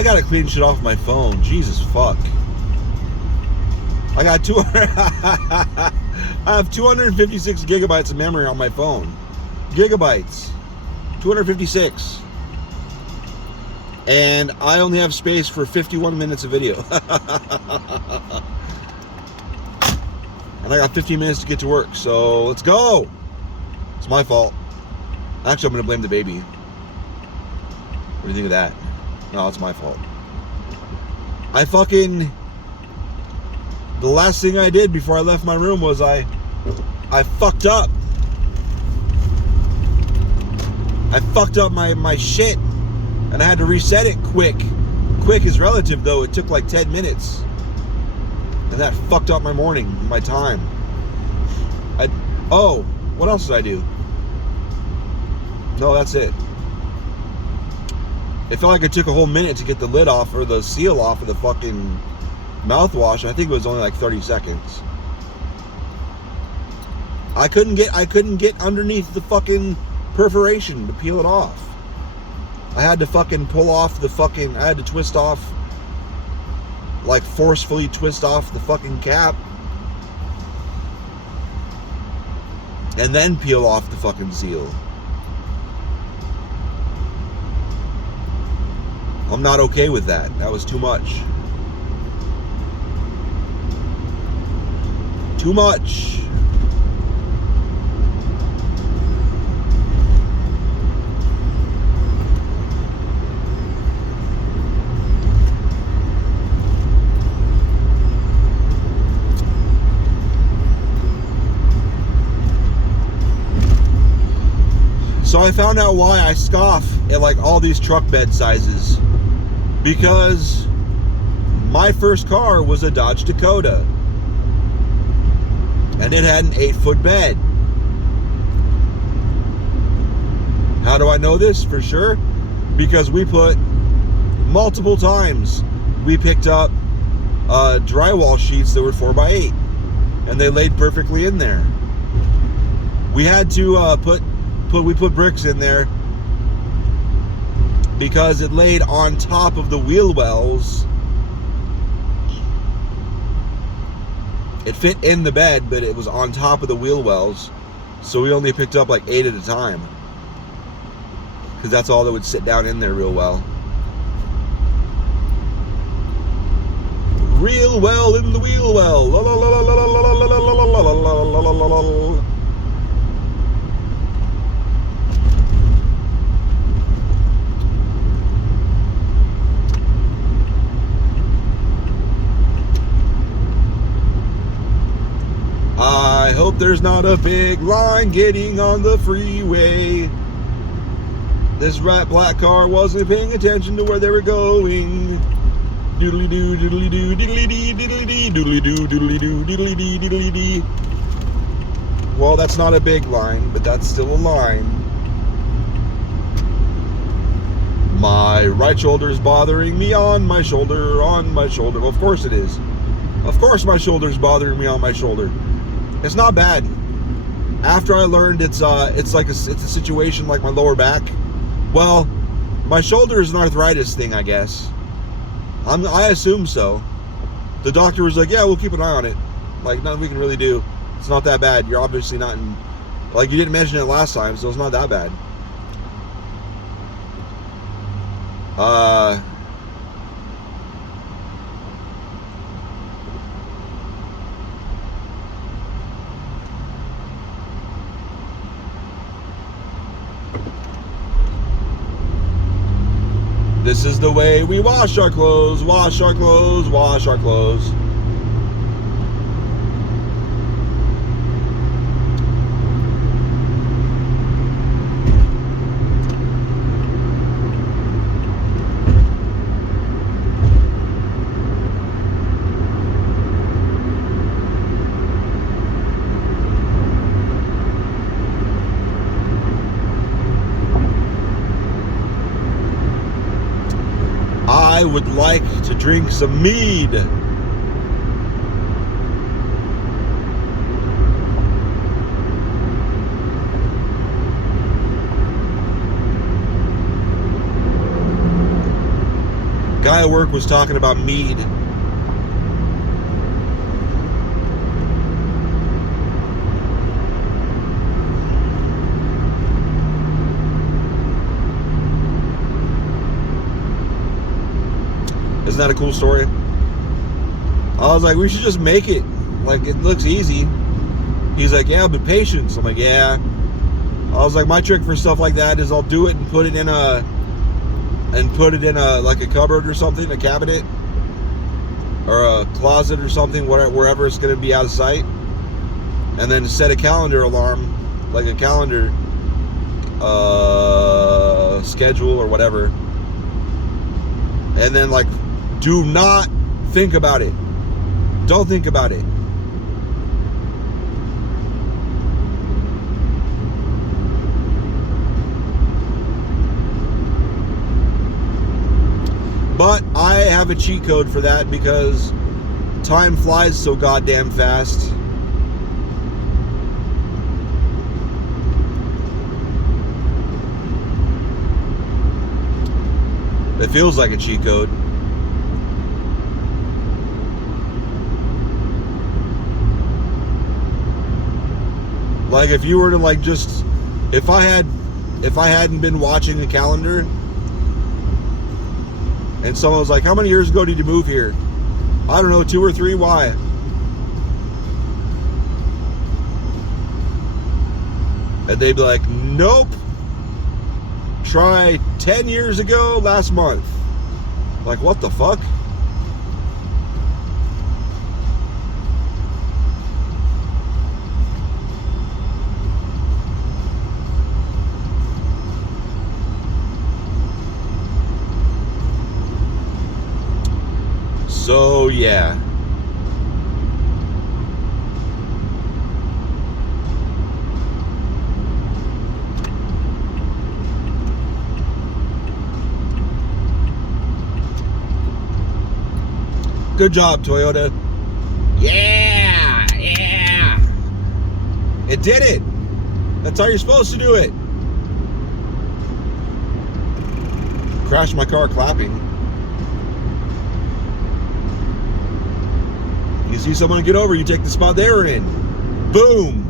I gotta clean shit off my phone. Jesus fuck. I got 200. I have 256 gigabytes of memory on my phone. Gigabytes. 256. And I only have space for 51 minutes of video. And I got 15 minutes to get to work. So let's go. It's my fault. Actually, I'm going to blame the baby. What do you think of that? No, it's my fault. The last thing I did before I left my room was I fucked up. I fucked up my shit. And I had to reset it quick. Quick is relative, though. It took like 10 minutes. And that fucked up my morning, my time. Oh, what else did I do? No, that's it. It felt like it took a whole minute to get the lid off, or the seal off of the fucking mouthwash. I think it was only like 30 seconds. I couldn't get underneath the fucking perforation to peel it off. I had to fucking I had to twist off, like forcefully twist off the fucking cap. And then peel off the fucking seal. I'm not okay with that. That was too much. Too much. So I found out why I scoff at like all these truck bed sizes. Because my first car was a Dodge Dakota. And it had an 8-foot bed. How do I know this for sure? Because we put multiple times, we picked up drywall sheets that were 4x8. And they laid perfectly in there. We had to we put bricks in there because it laid on top of the wheel wells. It fit in the bed, but it was on top of the wheel wells. So we only picked up like 8 at a time. Because that's all that would sit down in there real well. Real well in the wheel well. La la la la la la la la la la la la la la. I hope there's not a big line getting on the freeway. This rat black car wasn't paying attention to where they were going. Doodly doo, doodly doo, diddly dee, diddly dee, doodly doo, doodly doo, diddly dee, diddly dee. Well, that's not a big line, but that's still a line. My right shoulder's bothering me on my shoulder, on my shoulder. Well, of course it is. Of course my shoulder's bothering me on my shoulder. It's not bad. After I learned it's a situation like my lower back. Well, my shoulder is an arthritis thing, I guess. I assume so. The doctor was like, yeah, we'll keep an eye on it. Like, nothing we can really do. It's not that bad. You're obviously not in, like, you didn't mention it last time, so it's not that bad. This is the way we wash our clothes, wash our clothes, wash our clothes. I would like to drink some mead. guy at work was talking about mead. Isn't that a cool story? I was like, we should just make it. Like, it looks easy. He's like, yeah, but patience. I'm like, yeah. I was like, my trick for stuff like that is I'll do it and put it in a like a cupboard or something, a cabinet or a closet or something, wherever it's going to be out of sight, and then set a calendar alarm, like a calendar schedule or whatever, and then like, do not think about it. Don't think about it. But I have a cheat code for that because time flies so goddamn fast. It feels like a cheat code. Like if you were to like just, if I hadn't been watching the calendar and someone was like, how many years ago did you move here? I don't know, 2 or 3, why? And they'd be like, nope. Try 10 years ago last month. Like, what the fuck? So, yeah. Good job, Toyota. Yeah, yeah. It did it. That's how you're supposed to do it. Crashed my car clapping. You see someone get over, you take the spot they were in. Boom.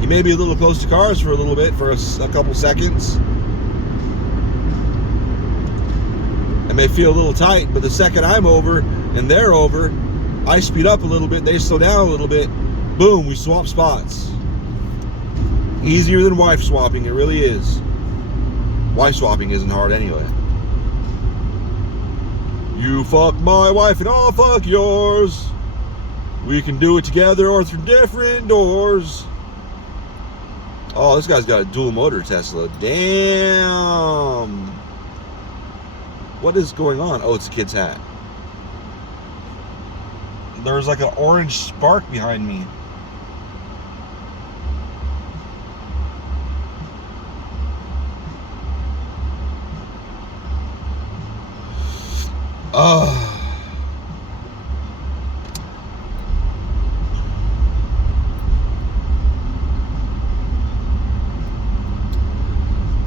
You may be a little close to cars for a little bit, for a couple seconds. It may feel a little tight, but the second I'm over and they're over, I speed up a little bit, they slow down a little bit. Boom, we swap spots. Easier than wife swapping, it really is. Wife swapping isn't hard anyway. You fuck my wife and I'll fuck yours. We can do it together or through different doors. Oh, this guy's got a dual motor Tesla. Damn. What is going on? Oh, it's a kid's hat. There's like an orange spark behind me.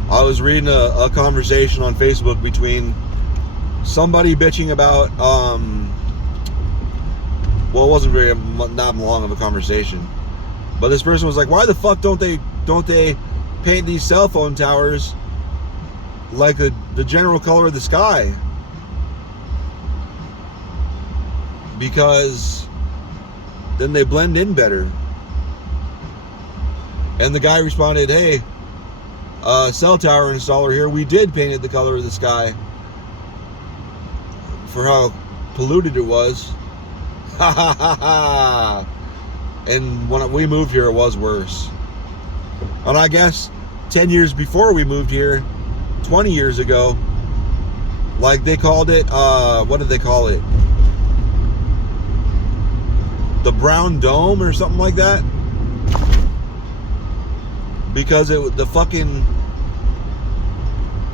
I was reading a conversation on Facebook between somebody bitching about well, it wasn't very not long of a conversation, but this person was like, why the fuck don't they paint these cell phone towers like the general color of the sky? Because then they blend in better. And the guy responded, hey, cell tower installer here, we did paint it the color of the sky for how polluted it was. Ha ha ha ha. And when we moved here, it was worse. And I guess 10 years before we moved here, 20 years ago, like they called it, what did they call it? The brown dome or something like that. Because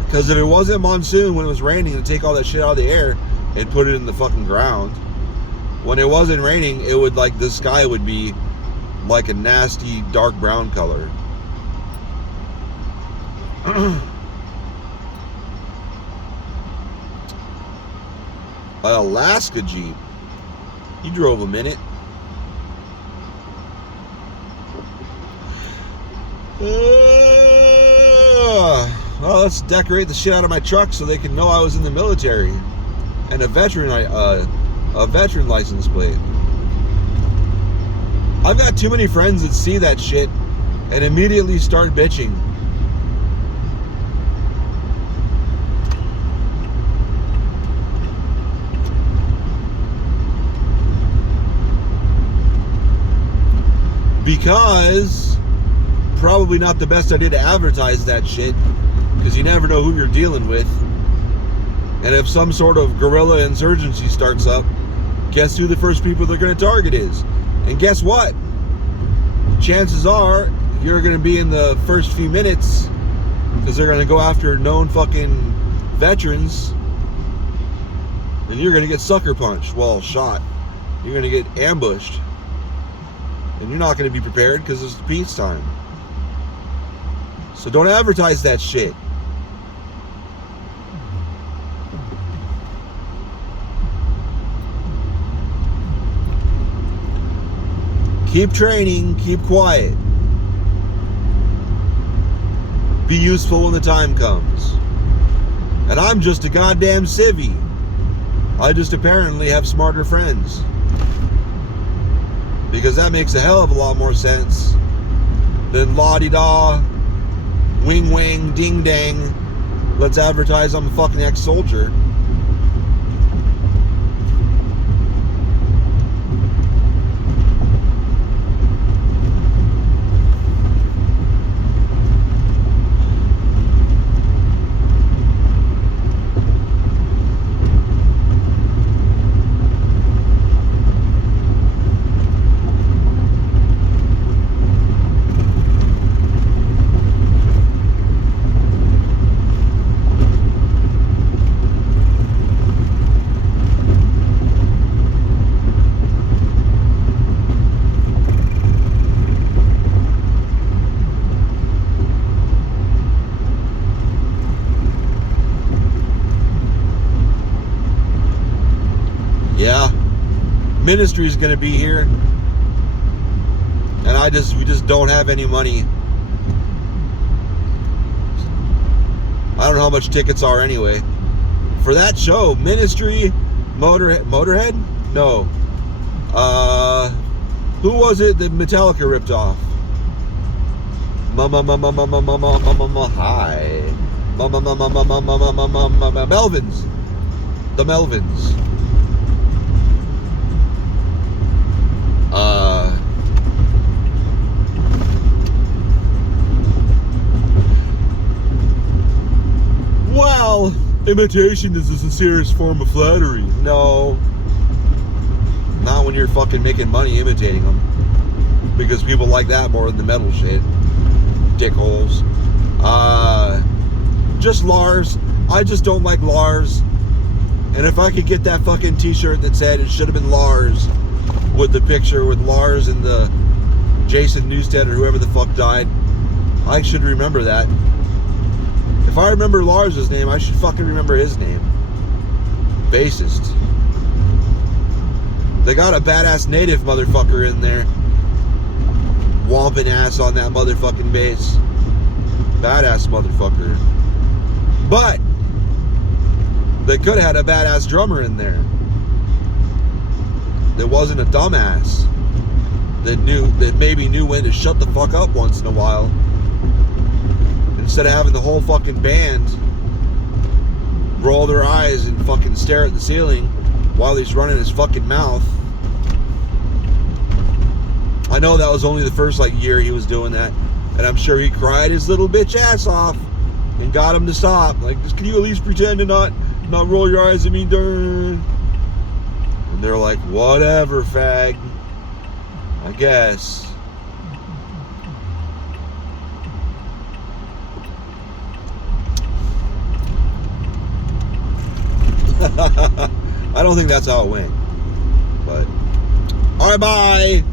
because if it wasn't monsoon when it was raining, it'd take all that shit out of the air and put it in the fucking ground. When it wasn't raining, it would, like, the sky would be like a nasty dark brown color. Alaska Jeep. You drove a minute. Well, let's decorate the shit out of my truck so they can know I was in the military, and a veteran license plate. I've got too many friends that see that shit and immediately start bitching. Because probably not the best idea to advertise that shit, because you never know who you're dealing with. And if some sort of guerrilla insurgency starts up, guess who the first people they're going to target is? And guess what? Chances are you're going to be in the first few minutes, because they're going to go after known fucking veterans, and you're going to get sucker punched. Well, shot. You're going to get ambushed. And you're not going to be prepared because it's peacetime. So don't advertise that shit. Keep training, keep quiet. Be useful when the time comes. And I'm just a goddamn civvy. I just apparently have smarter friends. Because that makes a hell of a lot more sense than la-di-da, wing-wang, ding-dang, let's advertise I'm a fucking ex-soldier. Yeah, ministry's gonna be here, and we just don't have any money. I don't know how much tickets are anyway for that show. Ministry, Motorhead? No. Who was it that Metallica ripped off? Hi. Melvins. The Melvins. Well, imitation is the sincerest form of flattery. No. Not when you're fucking making money imitating them. Because people like that more than the metal shit. Dickholes. Just Lars. I just don't like Lars. And if I could get that fucking t-shirt that said it should have been Lars, with the picture with Lars and the Jason Newsted or whoever the fuck died, I should remember that. If I remember Lars's name, I should fucking remember his name. Bassist. They got a badass native motherfucker in there. Womping ass on that motherfucking bass. Badass motherfucker. But they could have had a badass drummer in there that wasn't a dumbass, that maybe knew when to shut the fuck up once in a while, instead of having the whole fucking band roll their eyes and fucking stare at the ceiling while he's running his fucking mouth. I know that was only the first year he was doing that, and I'm sure he cried his little bitch ass off and got him to stop. Just, can you at least pretend to not roll your eyes at me, darn? And they're like, whatever, fag. I guess. I don't think that's how it went. But, alright, bye.